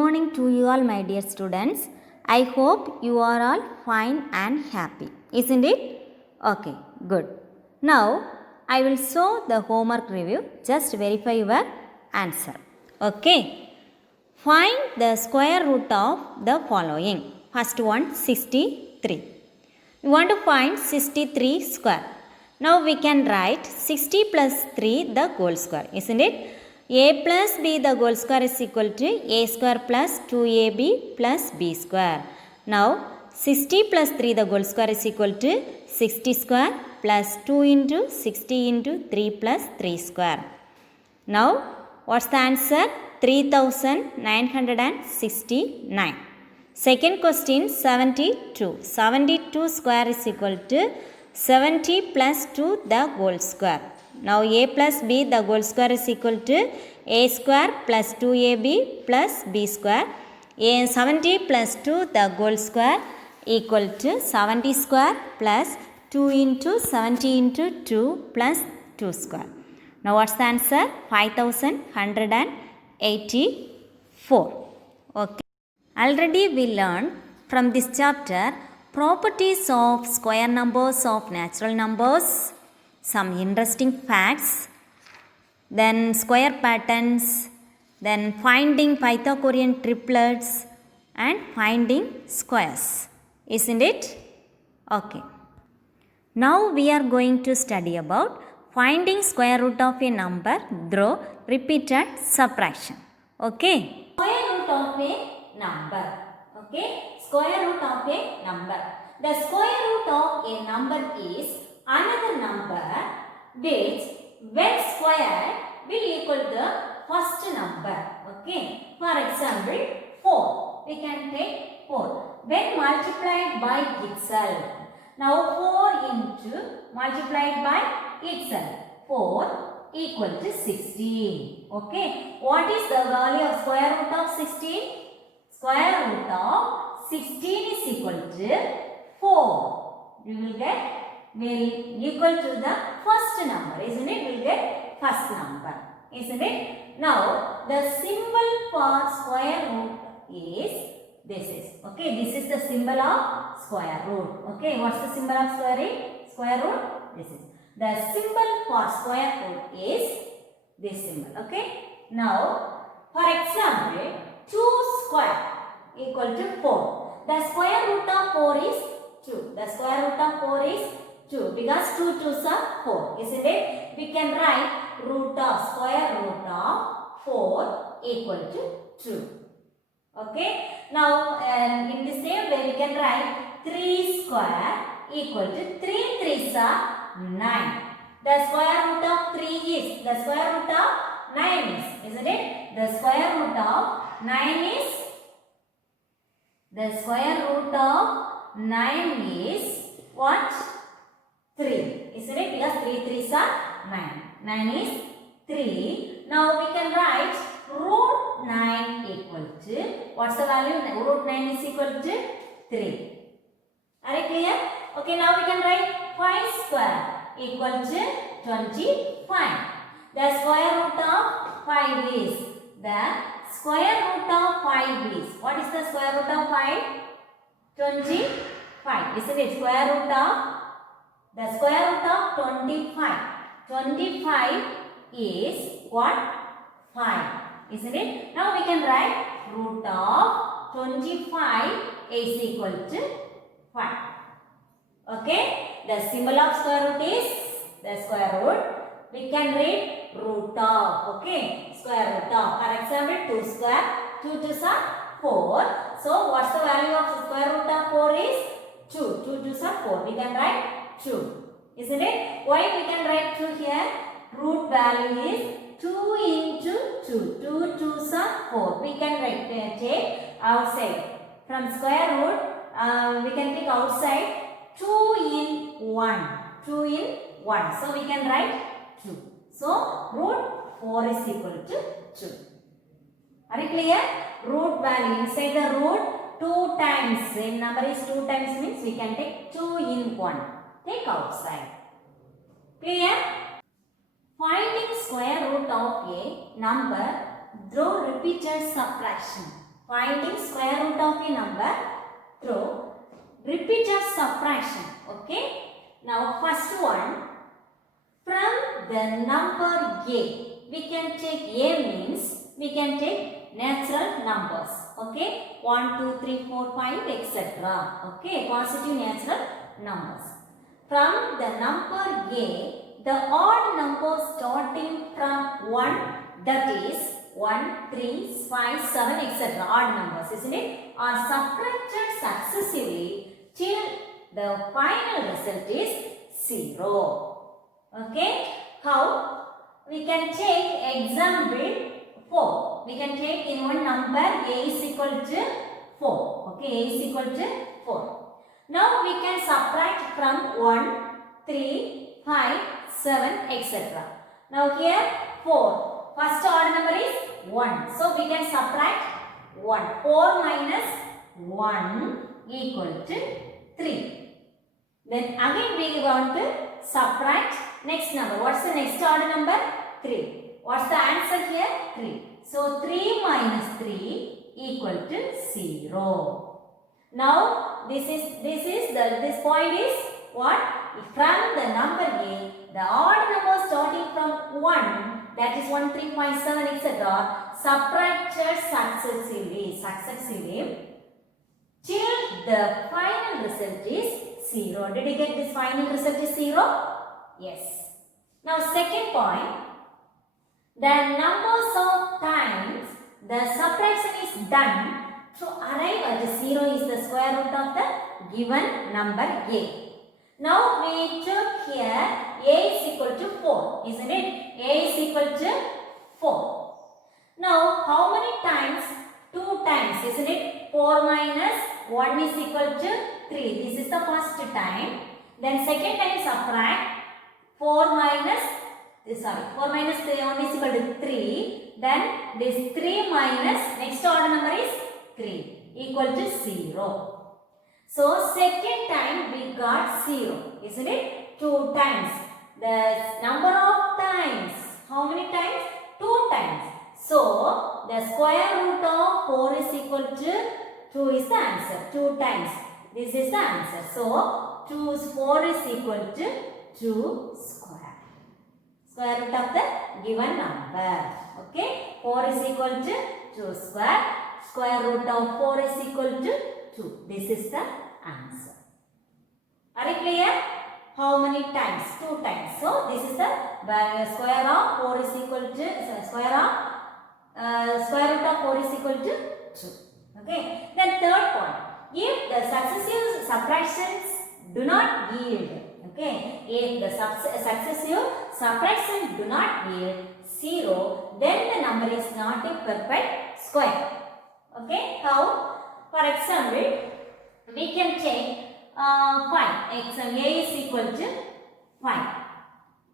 morning to you all, my dear students. I hope you are all fine and happy, isn't it? Okay, good. Now I will show the homework review. Just verify your answer. Okay. Find the square root of the following. First one, 63. We want to find 63 square. Now we can write 60 plus 3 the whole square, isn't it? A plus b the whole square is equal to a square plus 2ab plus b square. Now 60 plus 3 the whole square is equal to 60 square plus 2 into 60 into 3 plus 3 square. Now what's the answer? 3969. Second question, 72. 72 square is equal to 70 plus 2 the whole square. Now a plus b the whole square is equal to a square plus 2ab plus b square. 70 plus 2 the whole square equal to 70 square plus 2 into 70 into 2 plus 2 square. Now what's the answer? 5184. Okay. Already we learned from this chapter properties of square numbers of natural numbers, some interesting facts, then square patterns, then finding Pythagorean triplets and finding squares. Isn't it? Okay. Now we are going to study about finding square root of a number through repeated subtraction. Okay. Square root of a number. Okay. Square root of a number. The square root of a number is another number which when squared will equal the first number. Okay. For example, 4. We can take 4. When multiplied by itself. Now 4 into multiplied by itself. 4 equal to 16. Okay. What is the value of square root of 16? Square root of 16 is equal to 4. We will get equal to the first number, isn't it? We will get first number, isn't it? Now the symbol for square root is this is. Okay, this is the symbol of square root. Okay, what's the symbol of square root? Square root. This is the symbol for square root is this symbol. Okay. Now, for example, 2 square equal to 4. The square root of 4 is 2. The square root of 4 is 2 because 2 2s are 4, isn't it? We can write square root of 4 equal to 2. Okay. Now, in the same way, we can write 3 square equal to 3 3s are 9. The square root of 3 is, the square root of 9 is, isn't it? The square root of 9 is, the square root of 9 is what? 3. Isn't it? Because 3 3s are 9. 9 is 3. Now we can write root 9 equal to, what's the value? Root 9 is equal to 3. Are you clear? Okay, now we can write 5 square equal to 25. The square root of 5 is, the square root of 5 is, what is the square root of 5? 25. Isn't it? Square root of, the square root of 25. 25 is what? 5. Isn't it? Now we can write root of 25 is equal to 5. Okay. The symbol of square root is the square root. We can read root of. Okay. Square root of. For example, 2 square. 2 2s are 4. So what's the value of the square root of 4 is 2. 2 2s are 4. We can write 2. Isn't it? Why we can write 2 here? Root value is 2 into 2. 2 2s are 4. We can take outside. From square root, we can take outside 2 in 1. 2 in 1. So we can write 2. So root 4 is equal to 2. Are you clear? Root value inside the root 2 times. When number is 2 times means we can take 2 in 1. Take outside. Clear? Finding square root of a number through repeated subtraction. Finding square root of a number through repeated subtraction. Okay. Now first one, from the number A, we can take A means we can take natural numbers. Okay. 1, 2, 3, 4, 5, etc. Okay. Positive natural numbers. From the number A, the odd number starting from 1, that is 1, 3, 5, 7, etc. odd numbers, isn't it? Are subtracted successively till the final result is 0. Okay? How? We can take example 4. We can take in one number A is equal to 4. Okay? A is equal to 4. Now we can subtract from 1, 3, 5, 7, etc. Now here 4. First odd number is 1. So we can subtract 1. 4 minus 1 equal to 3. Then again we want to subtract next number. What's the next odd number? 3. What's the answer here? 3. So 3 minus 3 equal to 0. Now this point is what? From the number A, the odd number starting from 1, that is 1, 3, 5, 7, etc. subtracted successively till the final result is 0. Did you get this final result is 0? Yes. Now second point, the numbers of times the subtraction is done to arrive at 0 is the square root of the given number A. Now we took here A is equal to 4, isn't it? A is equal to 4. Now how many times? 2 times, isn't it? 4 minus 1 is equal to 3. This is the first time. Then second time subtract 4 minus 3 1 is equal to 3. Then this 3 minus next order number is 3 equal to 0. So second time we got 0, isn't it? 2 times. The number of times. How many times? 2 times. So the square root of 4 is equal to 2 is the answer. 2 times. This is the answer. So 4 is equal to 2 square. Square root of the given number. Okay. 4 is equal to 2 square. Square root of 4 is equal to 2. This is the answer. Are you clear? How many times? 2 times. So this is the square of 4 is equal to square root of 4 is equal to 2. Okay. Then third point. If the successive subtractions do not yield, okay, if the successive subtractions do not yield 0, then the number is not a perfect square. Okay. How? For example, we can take 5. Example A is equal to 5.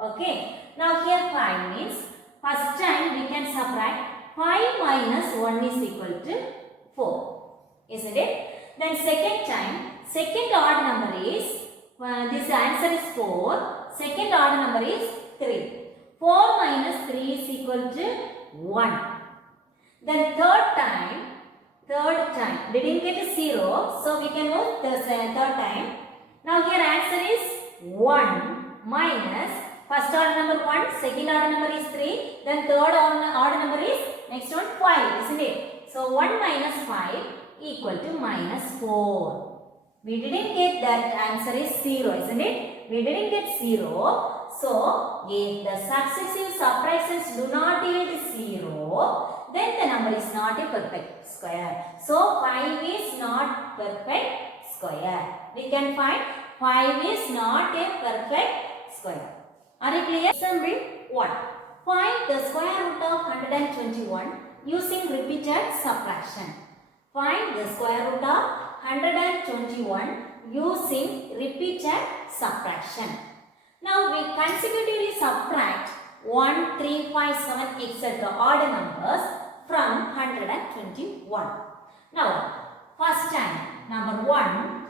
Okay. Now here 5 means first time we can subtract 5 minus 1 is equal to 4. Isn't it? Then second time, second odd number is, this answer is 4. Second odd number is 3. 4 minus 3 is equal to 1. Then third time, didn't get a 0. So we can move the third time. Now here answer is 1 minus, first order number 1, second order number is 3. Then third order number is, next one 5, isn't it? So 1 minus 5 equal to minus 4. We didn't get that answer is 0, isn't it? We didn't get 0. So, if the successive subtractions do not yield 0, then the number is not a perfect square. So, 5 is not perfect square. We can find 5 is not a perfect square. Are you clear? Example 1. Find the square root of 121 using repeated subtraction. Find the square root of 121 using repeated subtraction. Now we consecutively subtract 1, 3, 5, 7, etc. odd numbers from 121. Now, first time, number 1,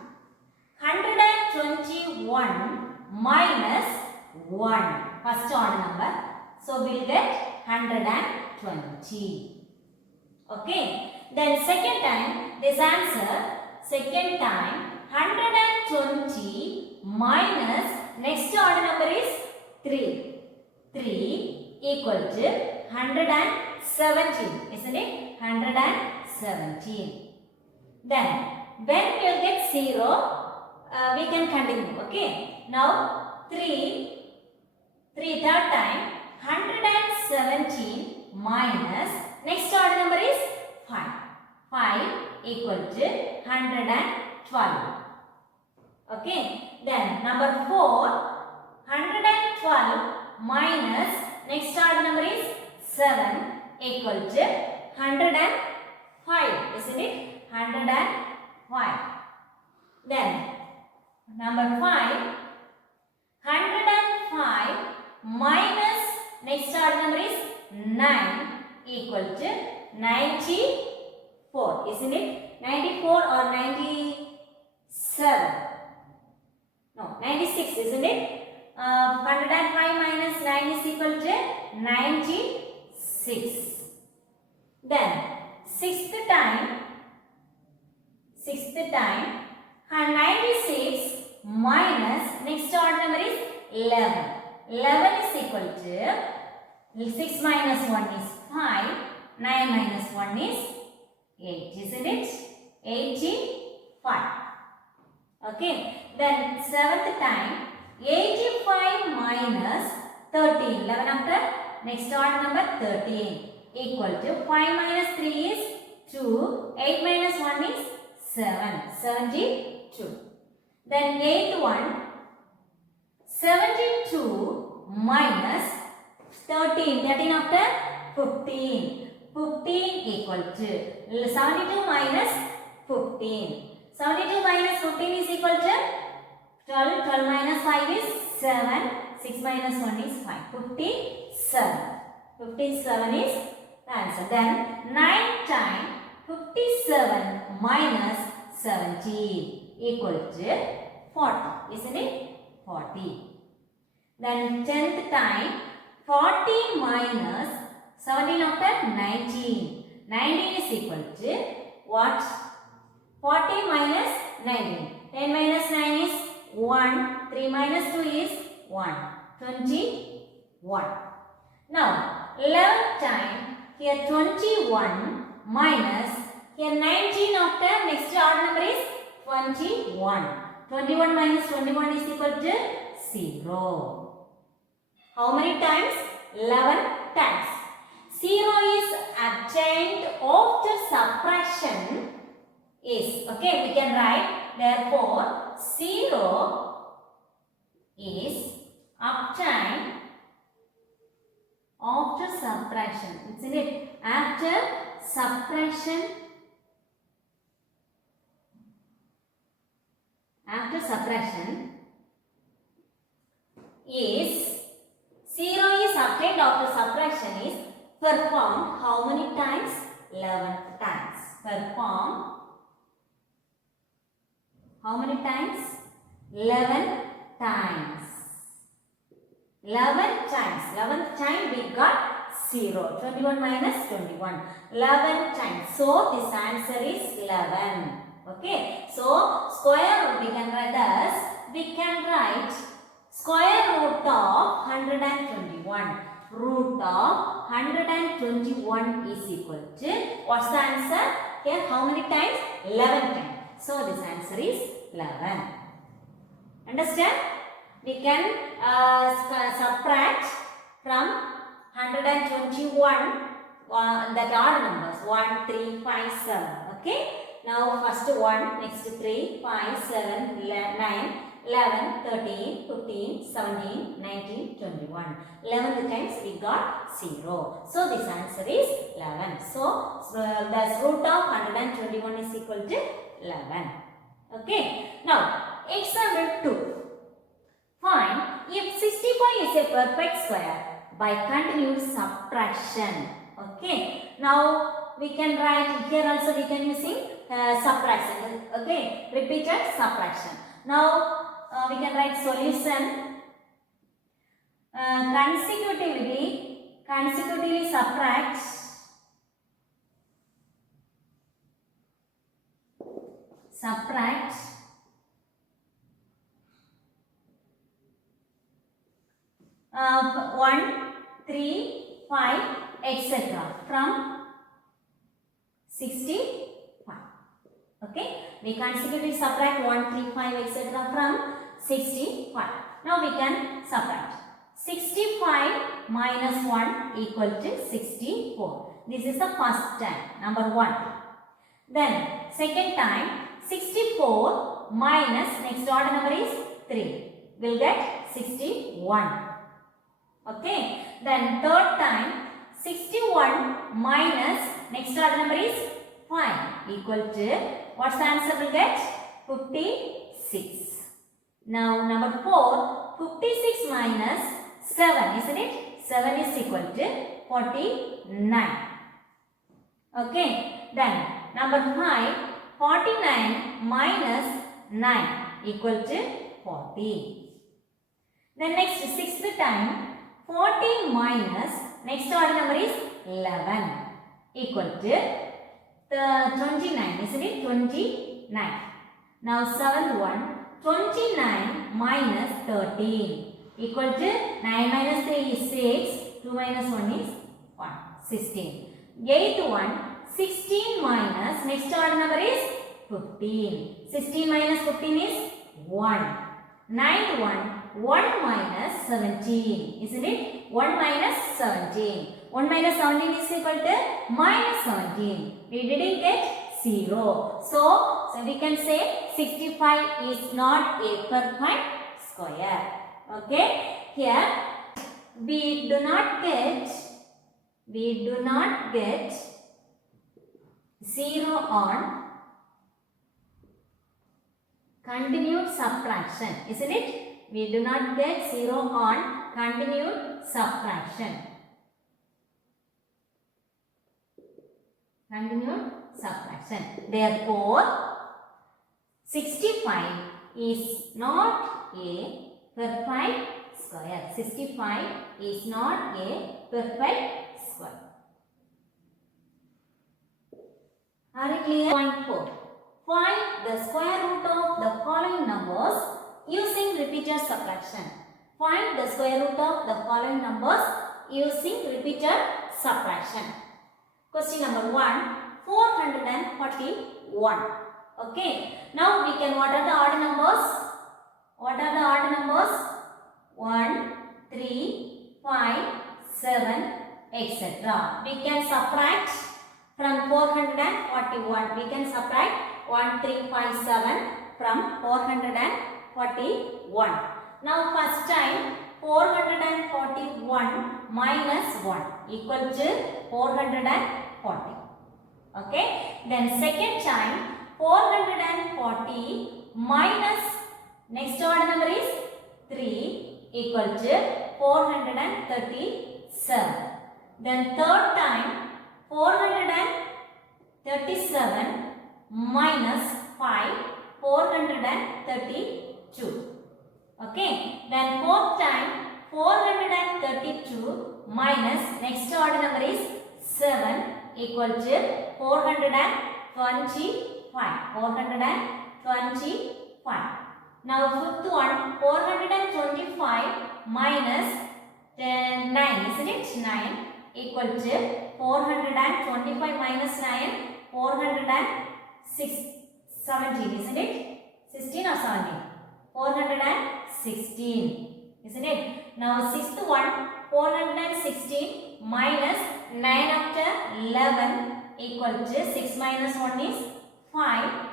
121 minus 1, first odd number. So, we will get 120. Okay. Then second time, this answer, second time, 120 minus, next odd number is 3. 3 equal to 117, isn't it? 117. Then, when we will get 0, we can continue, okay? Now, 3 third time, 117 minus, next odd number is 5. 5 equal to 112. Okay, then number 4, 112 minus, next odd number is 7 equal to 105, isn't it? 105. Then number 5, 105 minus, next odd number is 9 equal to 94, isn't it? 94 or 97? No, 96, isn't it? 105 minus 9 is equal to 96. Then, sixth time, 96 minus, next odd number is 11. 11 is equal to, 6 minus 1 is 5, 9 minus 1 is 8, isn't it? 85. Okay, then seventh time, 85 minus 13, 11 after, next odd number 13 equal to 5 minus 3 is 2, 8 minus 1 is 7, 72. Then eighth one, 72 minus 13, 13 after 15, 15 equal to 72 minus 15. 72 minus 15 is equal to 12, 12 minus 5 is 7, 6 minus 1 is 5, 57. 57 is the answer. Then 9 times 57 minus 70 equal to 40, isn't it? 40. Then 10th time 40 minus 17 after 19. 19 is equal to what? 40 minus 19. 10 minus 9 is 1. 3 minus 2 is 1. 21. Now 11th time, here 21 minus, here 19 after, next odd number is 21. 21 minus 21 is equal to 0. How many times? 11 times. 0 is obtained after subtraction is, okay, we can write, therefore 0 is obtained after subtraction, isn't it? After subtraction, is 0 is obtained after subtraction is performed how many times? 11 times. Perform how many times? 11 times. 11 times. 11th time we got 0. 21 minus 21. 11 times. So this answer is 11. Okay. So square root we can write as, we can write square root of 121. Root of 121 is equal to, what's the answer? Here how many times? 11 times. So this answer is 11. Understand? We can subtract from 121 that are numbers 1, 3, 5, 7. Okay. Now first 1, next 3, 5, 7, 9, 11, 13, 15, 17, 19, 21. 11th times we got 0. So this answer is 11. So the root of 121 is equal to 11. Okay. Now example 2. Find if 65 is a perfect square by continued subtraction. Okay. Now we can write here also, we can using subtraction. Okay. Repeated subtraction. Now we can write solution. Consecutively subtract subtract 1, 3, 5, etc. from 65. Okay, we consecutively subtract 1, 3, 5, etc. from 65. Now we can subtract. 65 minus 1 equal to 64. This is the first time, number 1. Then second time, 64 minus next order number is 3. We'll get 61. Okay. Then third time, 61 minus next order number is 5 equal to, what's the answer we'll get? 56. Now number 4, 56 minus 7, isn't it? 7 is equal to 49. Okay. Then number 5, 49 minus 9 equal to 40. Then next, sixth time, 40 minus next order number is 11 equal to 29, isn't it? 29. Now seventh one, 29 minus 13 equal to 9 minus 3 is 6, 2 minus 1 is 1, 16. Eighth one, 16 minus next order number is 15. 16 minus 15 is 1. Ninth one, 1 minus 17, isn't it? 1 minus 17. 1 minus 17 is equal to minus 17. We didn't get 0. So we can say 65 is not a perfect square. Okay. Here we do not get 0 on continued subtraction, isn't it? We do not get 0 on continued subtraction. Therefore, 65 is not a perfect square. 65 is not a perfect square. Are you clear? Point 4. Find the square root of the following numbers using repeated subtraction. Find the square root of the following numbers using repeated subtraction. Question number 1, 441. Okay. Now we can, what are the odd numbers? 1, 3, 5, 7, etc. We can subtract from 441. We can subtract 1, 3, 5, 7 from 441. Now first time, 441 minus 1 equal to 440. Okay. Then second time, 440 minus next order number is 3 equal to 437. Then third time, 437 minus 5, 432. Okay. Then fourth time, 432 minus next order number is 7 equal to 425. 425. Now fifth one, 425 minus 9, isn't it? 9 equal to 425 minus 9, 417, isn't it? 16 or 17? 416, isn't it? Now sixth one, 416 minus 9 after 11 equal to 6 minus 1 is 5,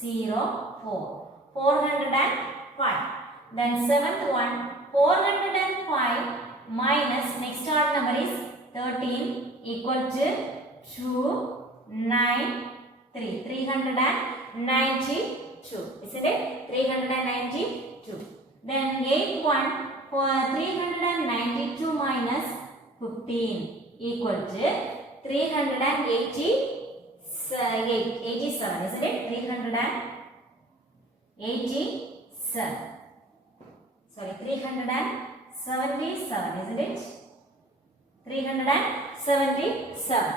0, 4. 405. Then seventh one, 405 minus next order number is 13 equal to 293. 392. Isn't it? 392. Then eighth one, for 392 minus 15 equal to 387. Isn't it? 387. Sorry, 377, isn't it? 377.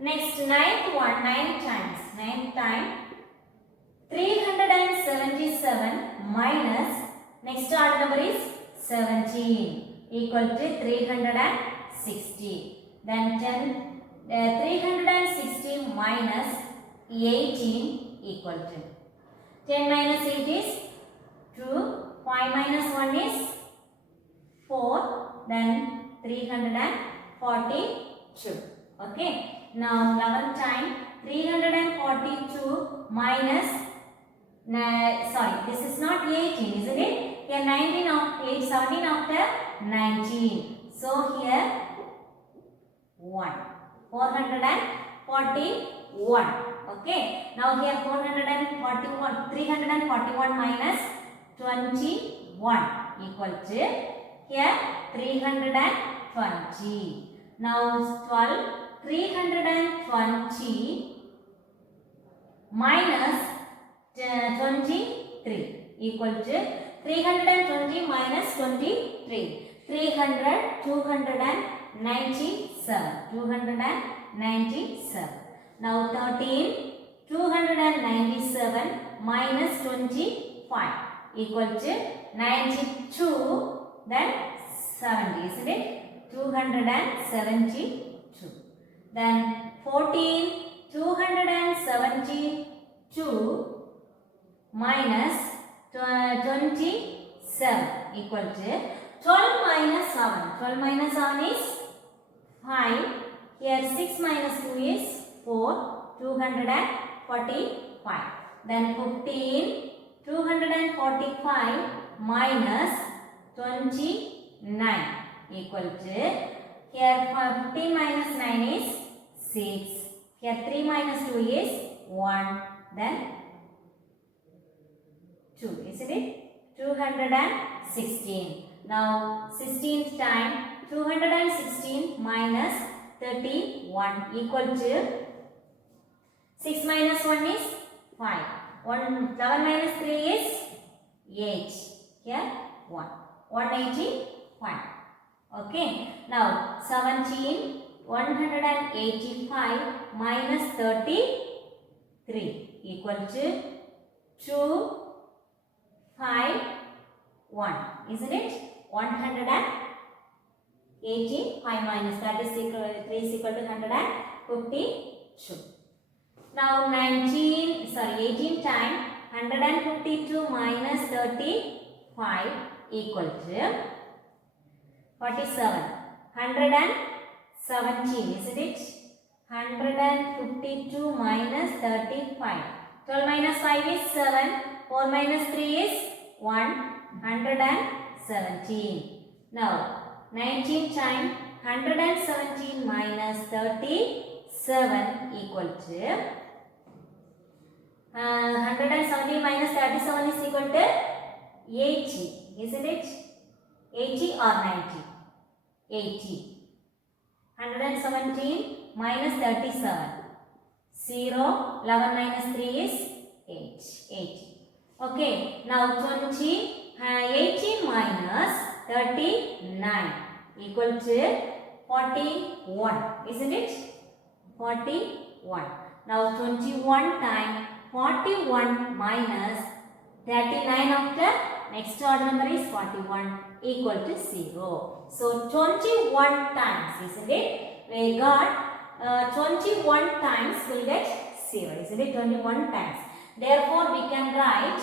Next, ninth one, 9 times. 9th time, 377 minus next odd number is 17 equal to 360. Then 360 minus 18 equal to 10 minus 8 is 2. 5 minus 1 is 4. Then 342. Okay. Now 11 time 342 minus this is not 18, isn't it? Here 19 of 8, 17 after 19. So here 1. 441. Okay. Now here 441, 341 minus 21 equal to here 320. Now 320 minus 23 equal to 320 minus 23. 297. Now 297 minus 25 equal to 92. Then 70, isn't it? 272. Then 272 minus 27 equal to 12 minus 7. 12 minus 7 is 5. Here 6 minus 2 is 4. 245. Then 245 minus 29 equal to here 15 minus 9 is 6. Here 3 minus 2 is 1. Then 2, isn't it? 216. Now 16th time 216 minus 31 equal to 6 minus 1 is 5. 11 minus 3 is 8. Here 1. 185. Okay. Now 17. 185 minus 33 equal to 251. Isn't it? 185 minus that is 3 is equal to 152. Now 18 time 152 minus 35 equal to 47. 117, isn't it? 152 minus 35. 12 minus 5 is 7. 4 minus 3 is 1. 117. Now 19 time 117 minus 37 equal to 117 minus 37 is equal to 80, isn't it? 80 or 90? 80. 117 minus 37. 0. 11 minus 3 is 8. 80. Okay. Now 18 minus 39 equal to 41. Isn't it? 41. Now 21 time 41 minus 39 after next odd number is 41 equal to 0. So 21 times, isn't it? We got 21 times will get 0, isn't it? 21 times. Therefore, we can write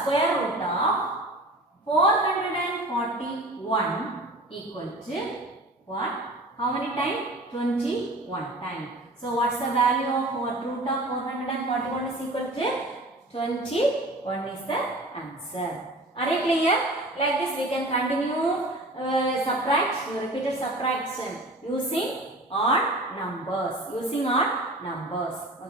square root of 441 equal to what? How many times? 21 times. So, what's the value of root of 441 is equal to 21 is the answer. Are you clear? Like this we can continue repeated subtraction using odd numbers.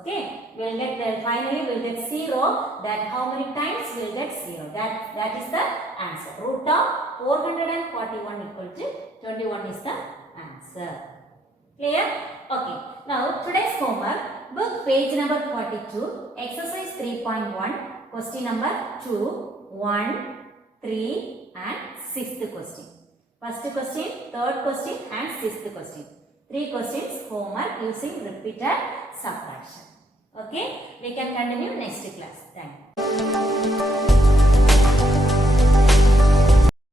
Okay. We'll get finally we'll get 0. That how many times we'll get 0. That is the answer. Root of 441 equal to 21 is the answer. Clear? Okay. Now today's homework. Book page number 42. Exercise 3.1. Question number 2, 1, 3 and 6th question. First question, third question and 6th question. 3 questions homework using repeated subtraction. Okay, we can continue next class. Thank you.